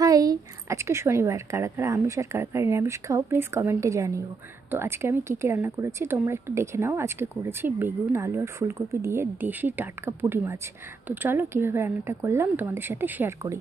High, আজকে শনিবার। কারা কারা আমিষ আর কারা কারা নিরামিষ খাও প্লিজ কমেন্টে জানিও। তো আজকে আমি কী কী রান্না করেছি তোমরা একটু দেখে নাও। আজকে করেছি বেগুন, আলু আর ফুলকপি দিয়ে দেশি টাটকা পুঁটি মাছ। তো চলো কীভাবে রান্নাটা করলাম তোমাদের সাথে শেয়ার করি।